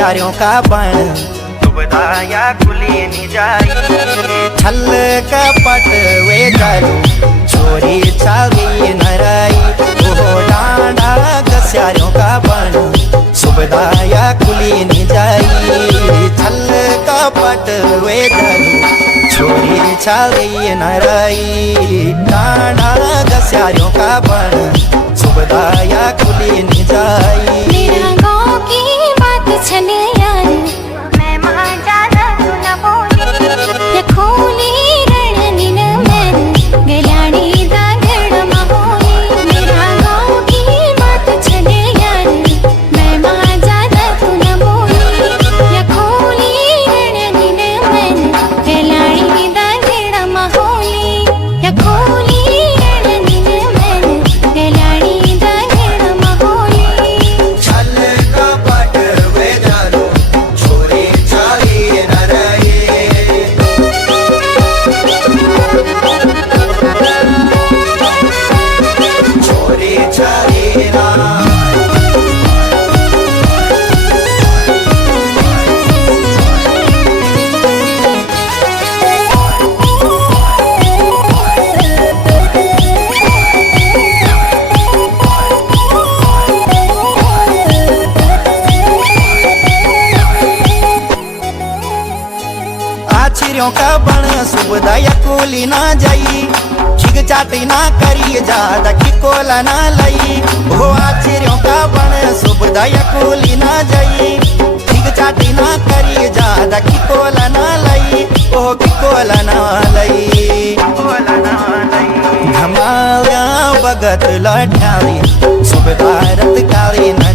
घस्यारों का बण सुबदाया खुली नी जाई छल कपट वे जालू छोरी चाली नराई ओ डांडा घस्यारों का बण सुबदाया खुली नी जाई छल कपट वे जालू छोरी चाली नराई डांडा घस्यारों का बण सुबदाया खुली नी जाई। मेरा गाँव की बात चले यार मैं माँ ज्यादा तू न बोली ये खोली रणनीन मैन गलाड़ी दागड़ महोली। मेरा गाँव की बात चले यार मैं माँ ज्यादा तू न बोली ये खोली रणनीन मैन गलाड़ी दागड़ महोली ये खोली रणनीन मैन गलाड़ी दागड़ महोली। छल कपट वे जालू छोरी चाली नराई छोरी चाली नराई। आछिरों का बण सुबदाया कोली ना जाई खिग चाटी ना करी ज्यादा खिकोला ना लई हो आछिरों का बण सुबदाया कोली ना जाई खिग चाटी ना करी ज्यादा खिकोला ना लई ओ खिकोला ना लई धमालिया भगत लठाली सुबदारत काली न